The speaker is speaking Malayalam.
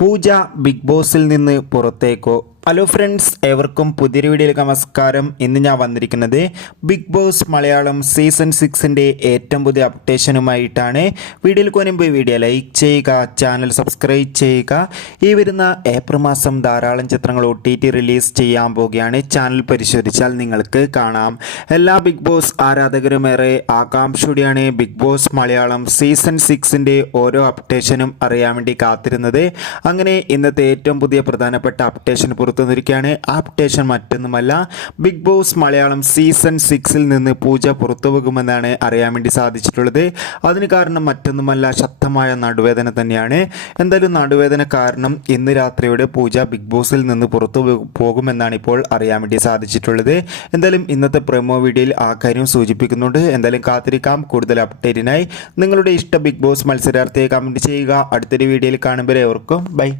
പൂജ ബിഗ് ബോസിൽ നിന്ന് പുറത്തേക്കോ ഹലോ ഫ്രണ്ട്സ് ഏവർക്കും പുതിയൊരു വീഡിയോയിലേക്ക് നമസ്കാരം. ഇന്ന് ഞാൻ വന്നിരിക്കുന്നത് ബിഗ് ബോസ് മലയാളം സീസൺ സിക്സിന്റെ ഏറ്റവും പുതിയ അപ്ഡേഷനുമായിട്ടാണ് വീഡിയോയിൽ കൊനുമ്പ് വീഡിയോ ലൈക്ക് ചെയ്യുക ചാനൽ സബ്സ്ക്രൈബ് ചെയ്യുക. ഈ വരുന്ന ഏപ്രിൽ മാസം ധാരാളം ചിത്രങ്ങൾ ഒ റിലീസ് ചെയ്യാൻ പോവുകയാണ്. ചാനൽ പരിശോധിച്ചാൽ നിങ്ങൾക്ക് കാണാം. എല്ലാ ബിഗ് ബോസ് ആരാധകരും ഏറെ ആകാംക്ഷയോടെയാണ് ബിഗ് ബോസ് മലയാളം സീസൺ സിക്സിന്റെ ഓരോ അപ്ഡേഷനും അറിയാൻ വേണ്ടി കാത്തിരുന്നത്. അങ്ങനെ ഇന്നത്തെ ഏറ്റവും പുതിയ പ്രധാനപ്പെട്ട അപ്ഡേഷൻ പുറത്തു വന്നിരിക്കുകയാണ്. ആ മറ്റൊന്നുമല്ല. ബിഗ് ബോസ് മലയാളം സീസൺ സിക്സിൽ നിന്ന് പൂജ പുറത്തു പോകുമെന്നാണ് അറിയാൻ വേണ്ടി സാധിച്ചിട്ടുള്ളത്. അതിന് കാരണം മറ്റൊന്നുമല്ല ശക്തമായ നടുവേദന തന്നെയാണ്. എന്തായാലും നടുവേദന കാരണം ഇന്ന് രാത്രിയോടെ പൂജ ബിഗ് ബോസിൽ നിന്ന് പുറത്തു പോകുമെന്നാണ് ഇപ്പോൾ അറിയാൻ വേണ്ടി സാധിച്ചിട്ടുള്ളത്. എന്തായാലും ഇന്നത്തെ പ്രൊമോ വീഡിയോയിൽ ആ കാര്യം സൂചിപ്പിക്കുന്നുണ്ട്. എന്തായാലും കാത്തിരിക്കാം. കൂടുതൽ അപ്ഡേറ്റിനായി നിങ്ങളുടെ ഇഷ്ട ബിഗ് ബോസ് മത്സരാർത്ഥിയെ കമന്റ് ചെയ്യുക. അടുത്തൊരു വീഡിയോയിൽ കാണുമ്പോൾ ഏവർക്കും ബൈ